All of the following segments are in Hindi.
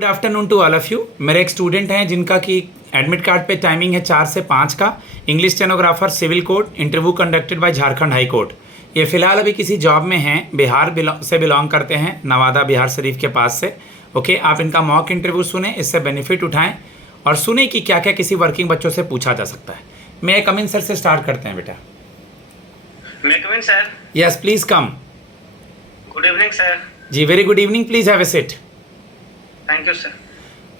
Good afternoon to all of you. मेरे एक स्टूडेंट हैं जिनका कि एडमिट कार्ड पे टाइमिंग है 4 से 5 का। English stenographer civil code, interview conducted by Jharkhand high court. ये फ़िलहाल अभी किसी जॉब में हैं, बिहार से बिलोंग करते हैं, नवादा बिहार शरीफ के पास से। ओके, आप इनका मॉक इंटरव्यू सुने, इससे बेनिफिट उठाएं और सुने कि क्या क्या किसी वर्किंग बच्चों से पूछा जा सकता है। मैं कमिन सर से स्टार्ट करते हैं बेटा। मैं come in sir? Yes please come. Good evening sir. जी very good evening, please have a seat. Thank you sir.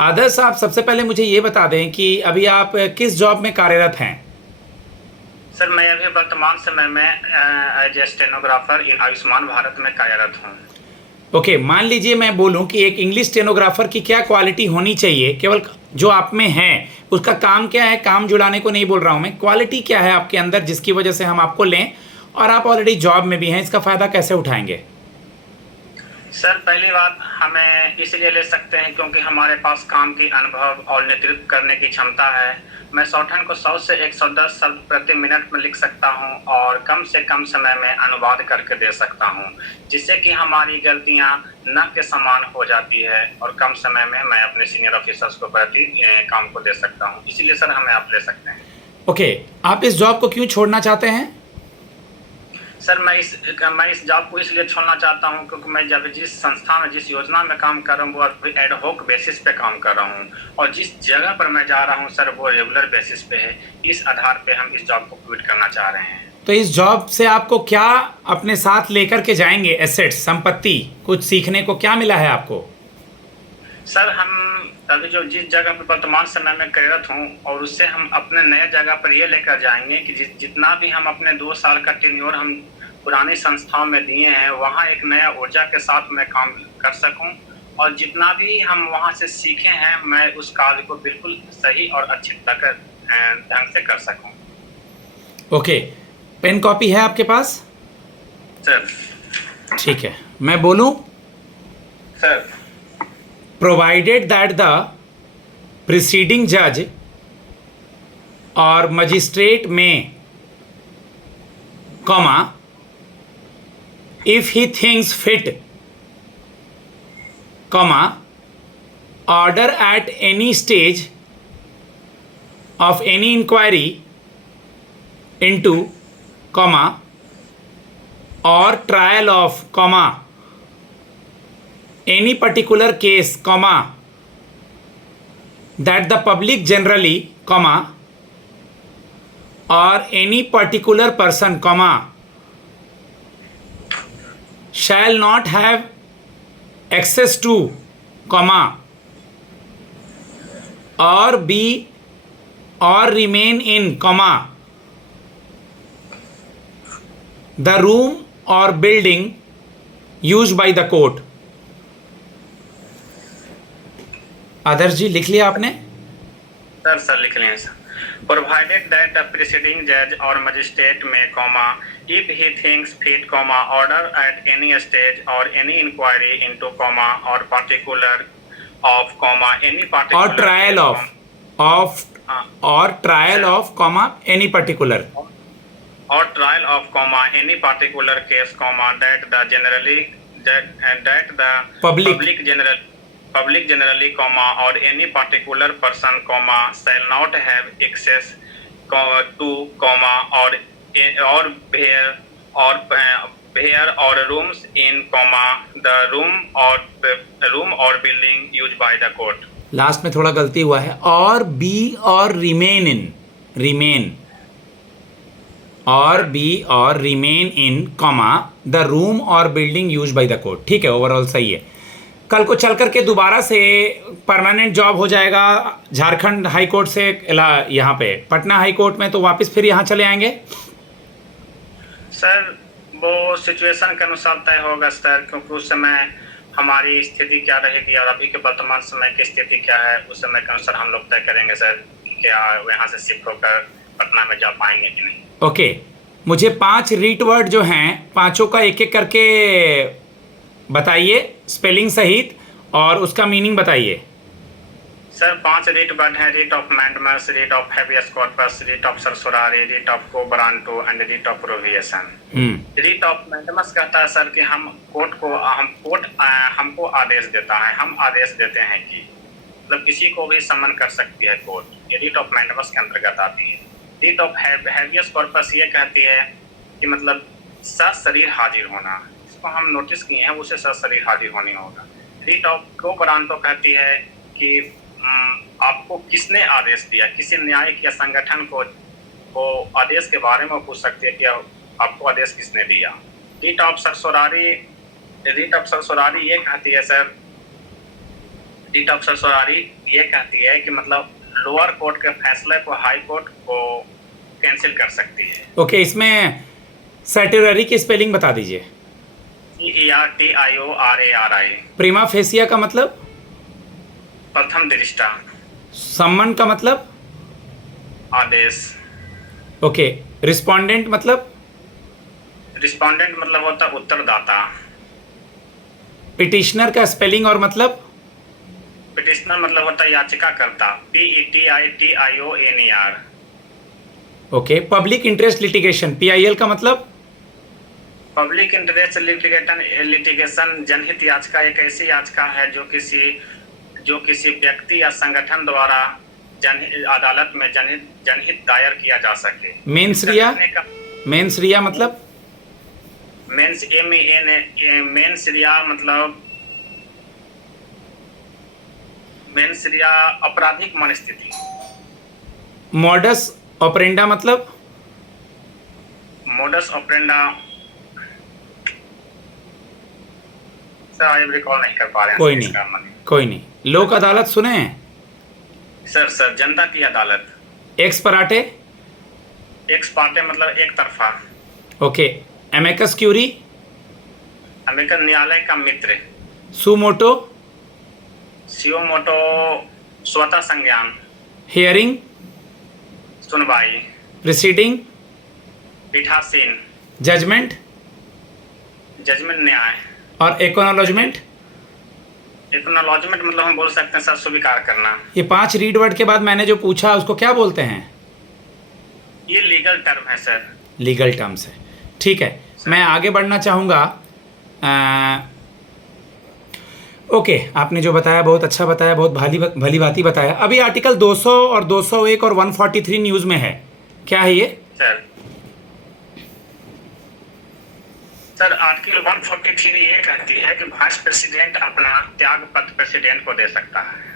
Adarsh, आप सबसे पहले मुझे ये बता दें कि अभी आप किस जॉब में कार्यरत हैं? सर मैं अभी वर्तमान समय में एज ए स्टेनोग्राफर इन आयुष्मान भारत में कार्यरत हूँ। ओके, मान लीजिए मैं बोलूं कि एक इंग्लिश स्टेनोग्राफर की क्या क्वालिटी होनी चाहिए, केवल जो आप में है उसका काम क्या है, काम जुड़ाने को नहीं बोल रहा हूं मैं, क्वालिटी क्या है आपके अंदर जिसकी वजह से हम आपको लें और आप ऑलरेडी जॉब में भी हैं, इसका फ़ायदा कैसे उठाएंगे? सर पहली बात, हमें इसलिए ले सकते हैं क्योंकि हमारे पास काम की अनुभव और नेतृत्व करने की क्षमता है। मैं शॉर्टहैंड को 100 से 110 शब्द प्रति मिनट में लिख सकता हूं और कम से कम समय में अनुवाद करके दे सकता हूं, जिससे कि हमारी गलतियां न के समान हो जाती है और कम समय में मैं अपने सीनियर ऑफिसर्स को प्रति काम को दे सकता हूं। इसीलिए सर हमें आप ले सकते हैं। ओके, आप इस जॉब को क्यों छोड़ना चाहते हैं? सर मैं इस जॉब को इसलिए छोड़ना चाहता हूं क्योंकि मैं जब जिस संस्था में जिस योजना में काम कर रहा हूं वो अभी एड हॉक बेसिस पे काम कर रहा हूं और जिस जगह पर मैं जा रहा हूं सर वो रेगुलर बेसिस पे है। इस आधार पे हम इस जॉब को क्विट करना चाह रहे हैं। तो इस जॉब से आपको क्या अपने साथ लेकर के जाएंगे? एसेट्स, संपत्ति, कुछ सीखने को क्या मिला है आपको? सर हम अभी जो जिस जगह पर वर्तमान समय में कार्यरत हूँ और उससे हम अपने नए जगह पर ये लेकर जाएंगे कि जितना भी हम अपने 2 साल का टेन्योर हम पुरानी संस्थाओं में दिए हैं वहाँ एक नया ऊर्जा के साथ मैं काम कर सकूं और जितना भी हम वहाँ से सीखे हैं मैं उस कार्य को बिल्कुल सही और अच्छी ढंग से कर सकूं। ओके, पेन कॉपी है आपके पास? सर ठीक है, मैं बोलूं? Sir Provided that the preceding judge or magistrate may, comma, if he thinks fit, comma, order at any stage of any inquiry into, comma, or trial of, comma, any particular case, comma, that the public generally, comma, or any particular person, comma, shall not have access to, comma, or be or remain in, comma, the room or building used by the court। आदर्श जी लिख लिया आपने? सर लिख लिया sir. Provided that the preceding judge or magistrate may, comma, if he thinks fit, comma, order at any stage or any inquiry into, comma, or particular of, comma, any particular or trial of or trial of, comma, any particular or trial of, comma, any particular case, comma, that the public generally, comma, or any particular person, comma, shall not have access to, comma, or rooms in, comma, the room or building used by the court। Last में थोड़ा गलती हुआ है, or be or remain in, remain or be or remain in, comma, the room or building use by the court. ठीक है, ओवरऑल सही है। कल को चल करके दोबारा से परमानेंट जॉब हो जाएगा झारखंड हाई कोर्ट से यहाँ पे पटना हाई कोर्ट में, तो वापस फिर यहाँ चले आएंगे? सर वो सिचुएशन के अनुसार तय होगा सर, क्योंकि उस समय हमारी स्थिति क्या रहेगी और अभी के वर्तमान समय की स्थिति क्या है उस समय के अनुसार हम लोग तय करेंगे सर, क्या यहाँ से शिफ्ट होकर पटना में जा पाएंगे कि नहीं। ओके, मुझे 5 रीट वर्ड जो हैं पांचों का एक एक करके बताइए, स्पेलिंग सहित, और उसका मीनिंग बताइए। सर 5 रीट वर्ड हैं: writ of mandamus, writ of habeas corpus, writ of certiorari, writ of quo warranto and writ of prohibition. Writ of mandamus कहता है सर कि कोर्ट हमको आदेश देता है, हम आदेश देते हैं कि मतलब किसी को भी समन कर सकती है कोर्ट, ये रीट ऑफ मैंडमस के अंतर्गत आती है। रीट ऑफ हैबियस कॉर्पस ये कहती है कि मतलब सशरीर हाजिर होना, इसको हम नोटिस किए हैं, उसे सशरीर हाजिर होनी होगा। रीट ऑफ कोब्रांटो कहती है कि आपको किसने आदेश दिया, किसी न्यायिक या संगठन को आदेश के बारे में पूछ सकती है कि आपको आदेश किसने दिया। रीट ऑफ सर्सोरारी ये कहती है सर, रीट ऑफ सर्सोरारी ये कहती है कि मतलब लोअर कोर्ट के फैसले को हाई कोर्ट को कैंसिल कर सकती है। ओके, इसमें सर्टिररी की स्पेलिंग बता दीजिए। CERTIORARI। प्रीमा फेसिया का मतलब? प्रथम दृष्टा। सम्मन का मतलब? आदेश। ओके, रिस्पोंडेंट मतलब? रिस्पोंडेंट मतलब होता है उत्तरदाता। पिटिशनर का स्पेलिंग और मतलब? पिटिशनर मतलब होता है याचिकाकर्ता, PETITIONER। Okay, public interest litigation, PIL का मतलब? पब्लिक इंटरेस्ट लिटिगेशन जनहित याचिका एक ऐसी याचिका है जो किसी व्यक्ति या संगठन द्वारा अदालत में जनहित दायर किया जा सके। मेंस रिया मतलब? मेंस रिया आपराधिक मनस्थिति। मॉडस ऑपरेंडा मतलब? मोडस ऑपरेंडा सर आई रिकॉल नहीं कर पा रहे हैं। कोई नहीं। लोक अदालत सुने हैं? सर जनता की अदालत। एक्स पार्टे मतलब एक तरफा। Okay, एमेकस Curie? अमेरिकन न्यायालय का मित्र। सुमोटो? सियोमोटो स्वतः संज्ञान। हियरिंग? सुनवाई। प्रिसीडिंग? पीठासीन। जजमेंट? न्याय। और एक्नॉलेजमेंट? एक्नॉलेजमेंट मतलब हम बोल सकते हैं सर स्वीकार करना। ये 5 रीड वर्ड के बाद मैंने जो पूछा उसको क्या बोलते हैं? ये लीगल टर्म है सर। लीगल टर्म्स है, ठीक है। मैं आगे बढ़ना चाहूँगा। ओके, आपने जो बताया बहुत अच्छा बताया, बहुत भली भांति बताया। अभी आर्टिकल 200 और 201 और 143 न्यूज़ में है, क्या है ये? सर आर्टिकल 143 ये कहती है कि वाइस प्रेसिडेंट अपना त्याग पत्र प्रेसिडेंट को दे सकता है,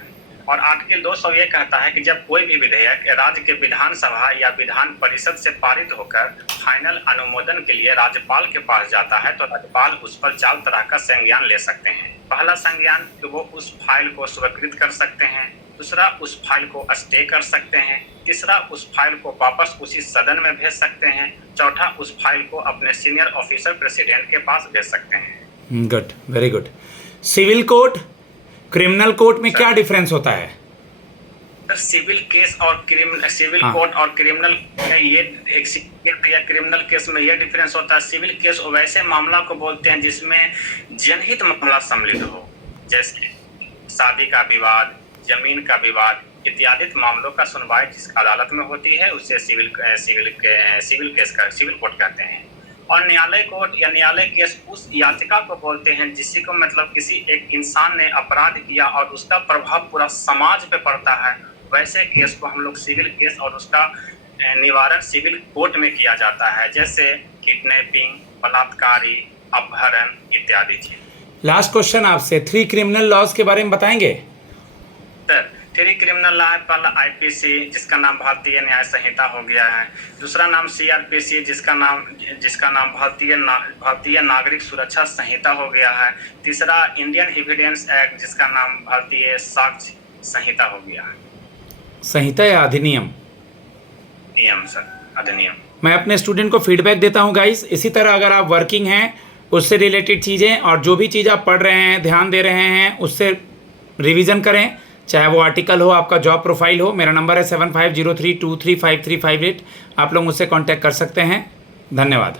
और आर्टिकल 200 ये कहता है कि जब कोई भी विधेयक राज्य के विधानसभा या विधान परिषद से पारित होकर फाइनल अनुमोदन के लिए राज्यपाल के पास जाता है तो राज्यपाल उस पर 4 तरह का संज्ञान ले सकते हैं। पहला संज्ञान कि वो उस फाइल को स्वीकृत कर सकते हैं, दूसरा उस फाइल को स्टे कर सकते हैं, तीसरा उस फाइल को वापस उसी सदन में भेज सकते हैं, चौथा उस फाइल को अपने सीनियर ऑफिसर प्रेसिडेंट के पास भेज सकते हैं। Good, very good. Civil court, criminal court में क्या डिफरेंस होता है? सिविल केस और सिविल कोर्ट और क्रिमिनल क्रिमिनल केस में ये डिफरेंस होता है। सिविल केस वैसे मामला को बोलते हैं जिसमें जनहित मामला सम्मिलित हो, जैसे शादी का विवाद, जमीन का विवाद इत्यादि मामलों का सुनवाई जिस अदालत में होती है उसे सिविल कोर्ट कहते हैं। और न्यायालय कोर्ट या न्यायालय केस उस याचिका को बोलते हैं जिसी को मतलब किसी एक इंसान ने अपराध किया और उसका प्रभाव पूरा समाज पे पड़ता है, वैसे केस को हम लोग सिविल केस और उसका निवारण सिविल कोर्ट में किया जाता है, जैसे किडनैपिंग, बलात्कारी, अपहरण इत्यादि चीज। लास्ट क्वेश्चन आपसे, 3 क्रिमिनल लॉज के बारे में बताएंगे? सर 3 क्रिमिनल लॉ है। पहला IPC जिसका नाम भारतीय न्याय संहिता हो गया है, दूसरा नाम CRPC जिसका नाम भारतीय नागरिक सुरक्षा संहिता हो गया है, तीसरा इंडियन एविडेंस एक्ट जिसका नाम भारतीय साक्ष्य संहिता हो गया है। संहिता या अधिनियम? नियम सर, अधिनियम। मैं अपने स्टूडेंट को फीडबैक देता हूँ गाइस, इसी तरह अगर आप वर्किंग हैं उससे रिलेटेड चीज़ें और जो भी चीज़ आप पढ़ रहे हैं, ध्यान दे रहे हैं, उससे रिवीजन करें, चाहे वो आर्टिकल हो, आपका जॉब प्रोफाइल हो। मेरा नंबर है 7503235358। आप लोग मुझसे कांटेक्ट कर सकते हैं। धन्यवाद।